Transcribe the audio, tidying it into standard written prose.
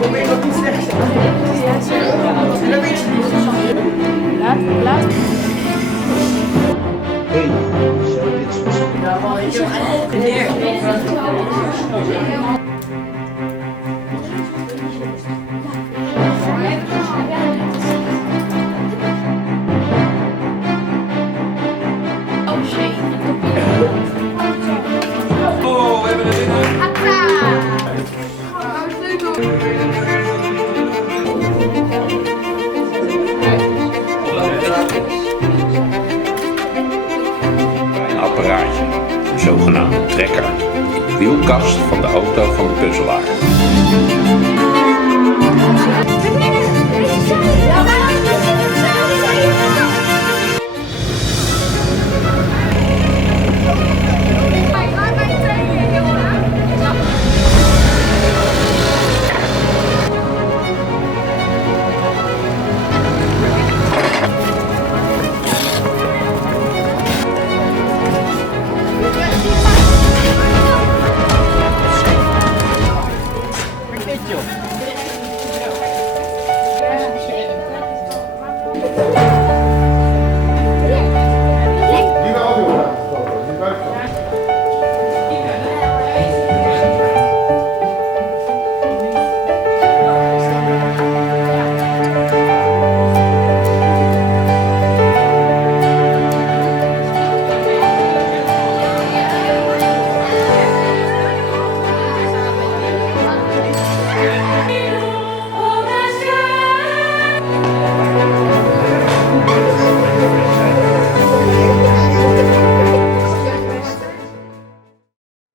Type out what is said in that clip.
probeer dat niet slecht te zeggen. Dat weet je niet. Laat. Hey, zou dit zo zijn? Ja, maar ik heb eigenlijk geleerd. Oh, we hebben er winnaar. Een apparaatje, een zogenaamde trekker, in de wielkast van de auto van de puzzelaar.